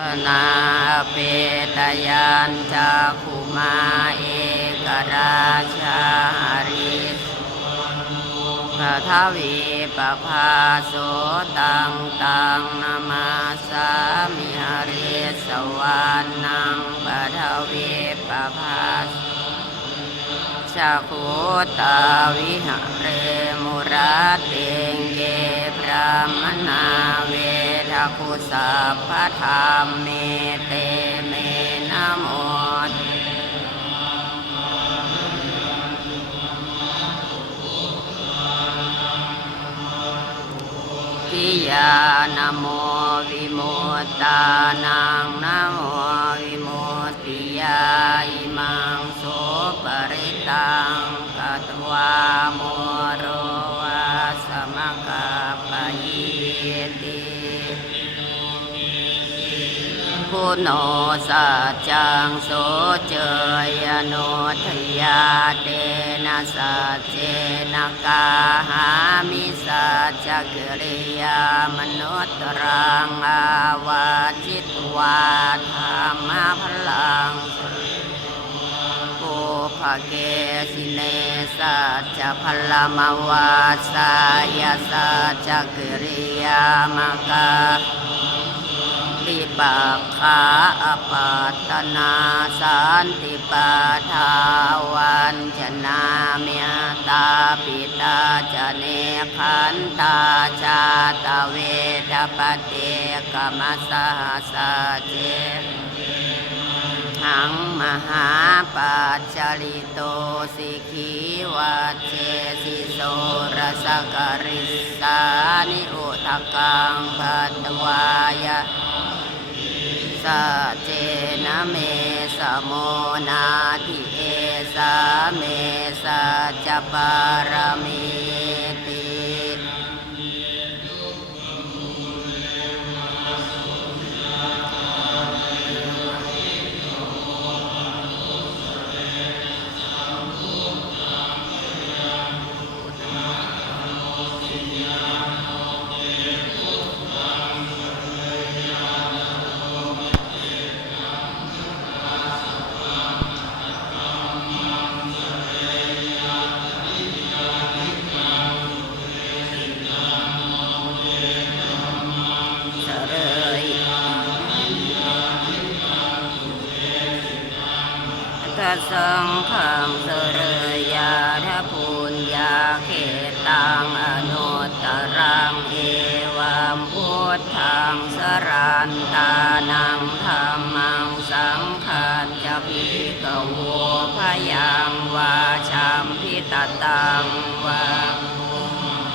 สนาเปตยัญจะคุมาเอกราชาริสพระทวีปภาโสตังตังนามาสามิหาริสวานังพระทวีปภาสชักขุตาวิหะเรมุราเตงเยพระมนา คุสัพพธรรมเมเตเมนะโมทิยานโมวิมุตตานังนะโมุโนสัจจังโสเจยโนทยาเตนะสัจเจนะกาหามิสัจจกิริยามนุตรังอาวาจิตวาธรรมพลังปุภเกสิเนสัจจะพลมวาสายาสัจจกิริยามกา ติปักขาอปัตตนาสันติปาทาวันจนาเมียตาปิตาจเนขันตาชาตเวทปฏิกรรมสหสาเจหังมหาปัจจริโตสิขีวัจเจสิโสรสกริสานิอุทกังปัตวายะ สัจเจนะเมสโมนาทิเอสาเมสัจจปารมี กสังขังเสรยยาทพุญญาเขตังอนุตรังเอวัมพุทธังสรันตานังธรรมังสังขันจะพิกโวพยังวาชัมพิตตังวา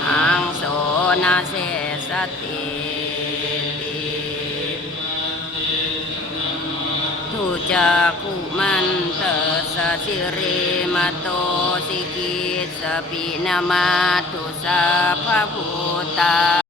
อังโสนาเสสติ กุมันเตสสิริมาโตสิกิสปินามาตุสาพพุตา